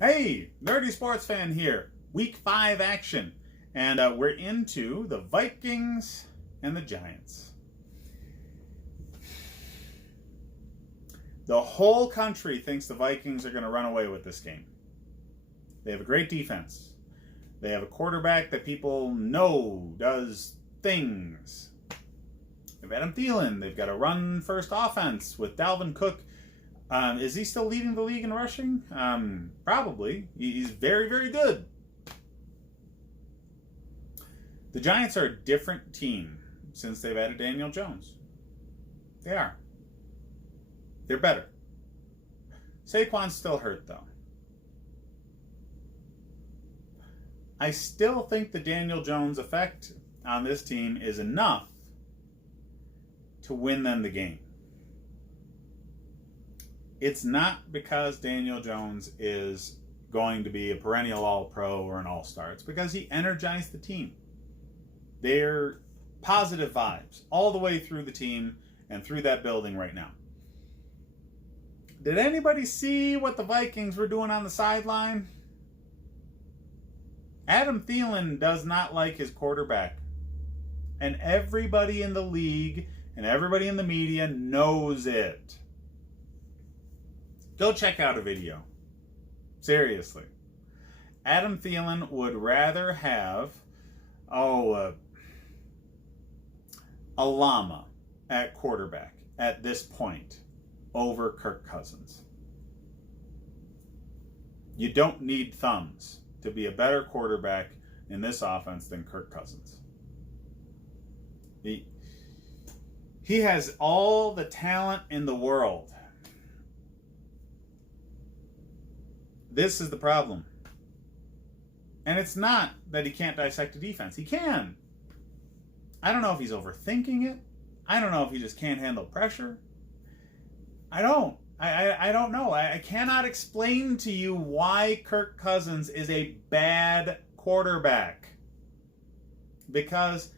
Hey, nerdy sports fan here. Week 5 action. And we're into the Vikings and the Giants. The whole country thinks the Vikings are going to run away with this game. They have a great defense. They have a quarterback that people know does things. They've Adam Thielen. They've got a run-first offense with Dalvin Cook. Is he still leading the league in rushing? Probably. He's very, very good. The Giants are a different team since they've added Daniel Jones. They are. They're better. Saquon's still hurt, though. I still think the Daniel Jones effect on this team is enough to win them the game. It's not because Daniel Jones is going to be a perennial All-Pro or an All-Star. It's because he energized the team. They're positive vibes all the way through the team and through that building right now. Did anybody see what the Vikings were doing on the sideline? Adam Thielen does not like his quarterback. And everybody in the league and everybody in the media knows it. Go check out a video. Seriously. Adam Thielen would rather have, a llama at quarterback at this point over Kirk Cousins. You don't need thumbs to be a better quarterback in this offense than Kirk Cousins. He has all the talent in the world. This is the problem. And it's not that he can't dissect a defense. He can. I don't know if he's overthinking it. I don't know if he just can't handle pressure. I don't know. I cannot explain to you why Kirk Cousins is a bad quarterback. Because,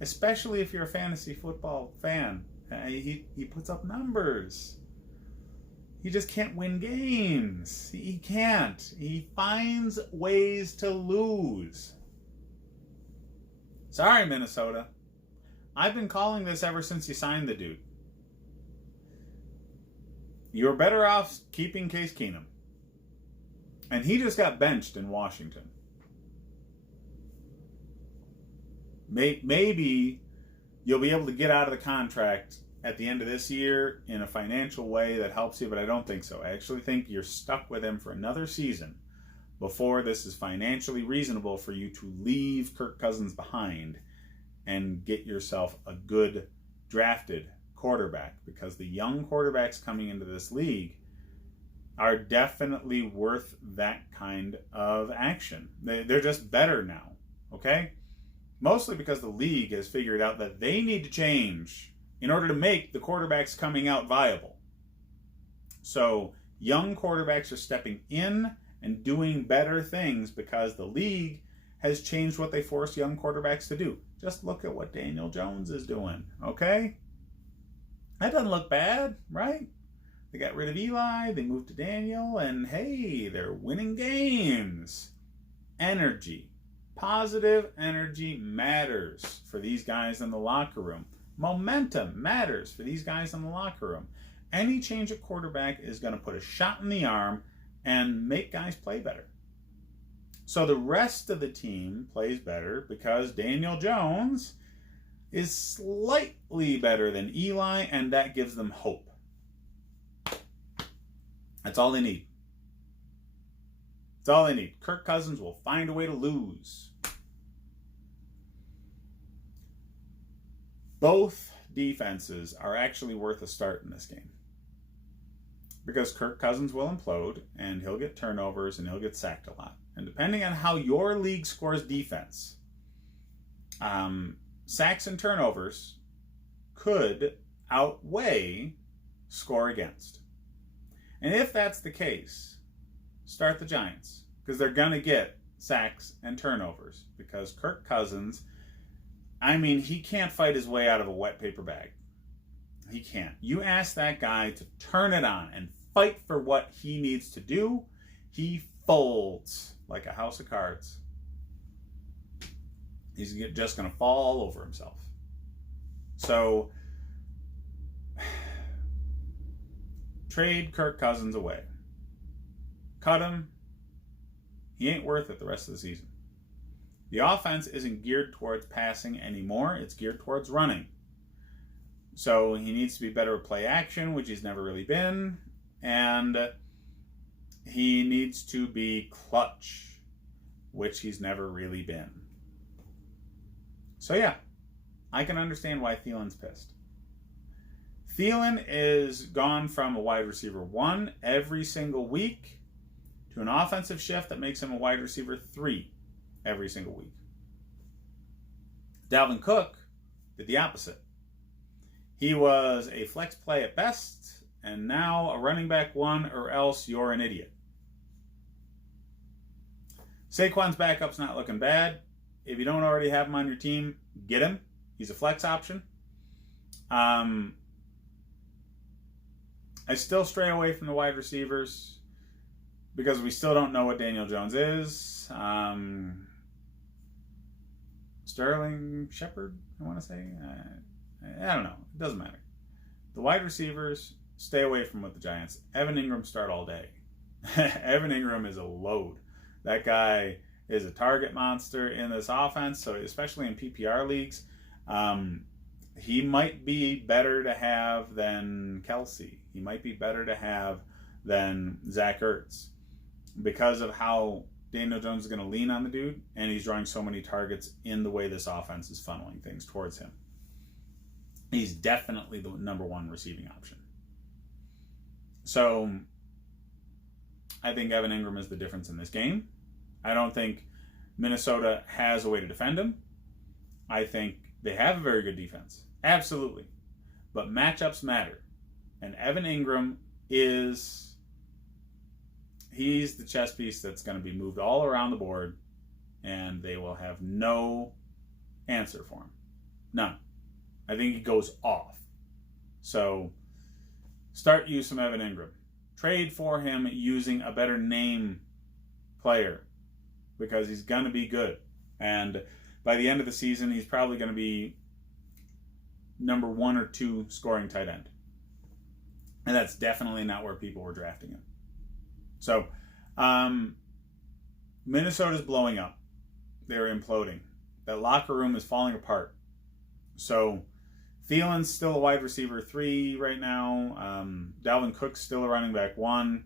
especially if you're a fantasy football fan, he puts up numbers. He just can't win games. He can't. He finds ways to lose. Sorry, Minnesota. I've been calling this ever since you signed the dude. You're better off keeping Case Keenum. And he just got benched in Washington. Maybe you'll be able to get out of the contract at the end of this year in a financial way that helps you, but I don't think so. I actually think you're stuck with him for another season before this is financially reasonable for you to leave Kirk Cousins behind and get yourself a good drafted quarterback, because the young quarterbacks coming into this league are definitely worth that kind of action. They're just better now, okay? Mostly because the league has figured out that they need to change in order to make the quarterbacks coming out viable. So young quarterbacks are stepping in and doing better things because the league has changed what they force young quarterbacks to do. Just look at what Daniel Jones is doing, okay? That doesn't look bad, right? They got rid of Eli, they moved to Daniel, and hey, they're winning games. Energy. Positive energy matters for these guys in the locker room. Momentum matters for these guys in the locker room. Any change at quarterback is going to put a shot in the arm and make guys play better. So the rest of the team plays better because Daniel Jones is slightly better than Eli, and that gives them hope. That's all they need. That's all they need. Kirk Cousins will find a way to lose. Both defenses are actually worth a start in this game. Because Kirk Cousins will implode, and he'll get turnovers, and he'll get sacked a lot. And depending on how your league scores defense, sacks and turnovers could outweigh score against. And if that's the case, start the Giants. Because they're going to get sacks and turnovers. Because Kirk Cousins, he can't fight his way out of a wet paper bag. He can't. You ask that guy to turn it on and fight for what he needs to do, he folds like a house of cards. He's just going to fall all over himself. So, trade Kirk Cousins away. Cut him. He ain't worth it the rest of the season. The offense isn't geared towards passing anymore. It's geared towards running. So he needs to be better at play action, which he's never really been. And he needs to be clutch, which he's never really been. So yeah, I can understand why Thielen's pissed. Thielen is gone from a wide receiver 1 every single week to an offensive shift that makes him a wide receiver 3 every single week. Dalvin Cook did the opposite. He was a flex play at best, and now a running back 1, or else you're an idiot. Saquon's backup's not looking bad. If you don't already have him on your team, get him. He's a flex option. I still stray away from the wide receivers because we still don't know what Daniel Jones is. Sterling Shepard, I want to say. I don't know. It doesn't matter. The wide receivers, stay away from with the Giants. Evan Ingram start all day. Evan Ingram is a load. That guy is a target monster in this offense, so especially in PPR leagues. He might be better to have than Kelsey. He might be better to have than Zach Ertz because of how Daniel Jones is going to lean on the dude, and he's drawing so many targets in the way this offense is funneling things towards him. He's definitely the number 1 receiving option. So I think Evan Ingram is the difference in this game. I don't think Minnesota has a way to defend him. I think they have a very good defense. Absolutely. But matchups matter. And Evan Ingram he's the chess piece that's going to be moved all around the board, and they will have no answer for him. None. I think he goes off. So start use some Evan Ingram. Trade for him using a better name player because he's going to be good. And by the end of the season, he's probably going to be number 1 or 2 scoring tight end. And that's definitely not where people were drafting him. So, Minnesota's blowing up. They're imploding. That locker room is falling apart. So, Thielen's still a wide receiver 3 right now. Dalvin Cook's still a running back 1.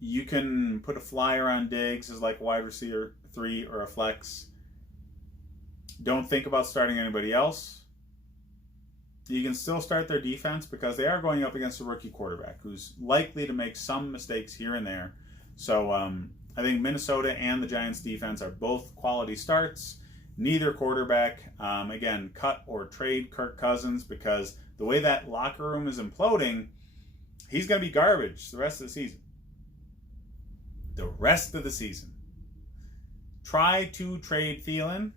You can put a flyer on Diggs as like a wide receiver 3 or a flex. Don't think about starting anybody else. You can still start their defense because they are going up against a rookie quarterback who's likely to make some mistakes here and there. So I think Minnesota and the Giants defense are both quality starts. Neither quarterback, again, cut or trade Kirk Cousins because the way that locker room is imploding, he's going to be garbage the rest of the season. The rest of the season. Try to trade Thielen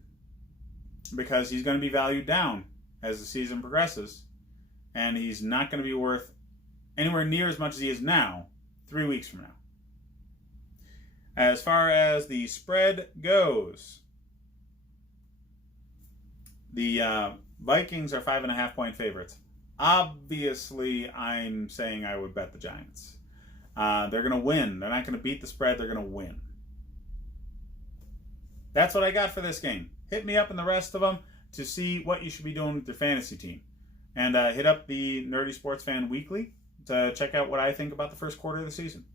because he's going to be valued down as the season progresses, and he's not going to be worth anywhere near as much as he is now 3 weeks from now. As far as the spread goes, the Vikings are 5.5-point favorites. Obviously, I'm saying I would bet the Giants. They're going to win. They're not going to beat the spread. They're going to win. That's what I got for this game. Hit me up in the rest of them to see what you should be doing with your fantasy team. And hit up the Nerdy Sports Fan Weekly to check out what I think about the first quarter of the season.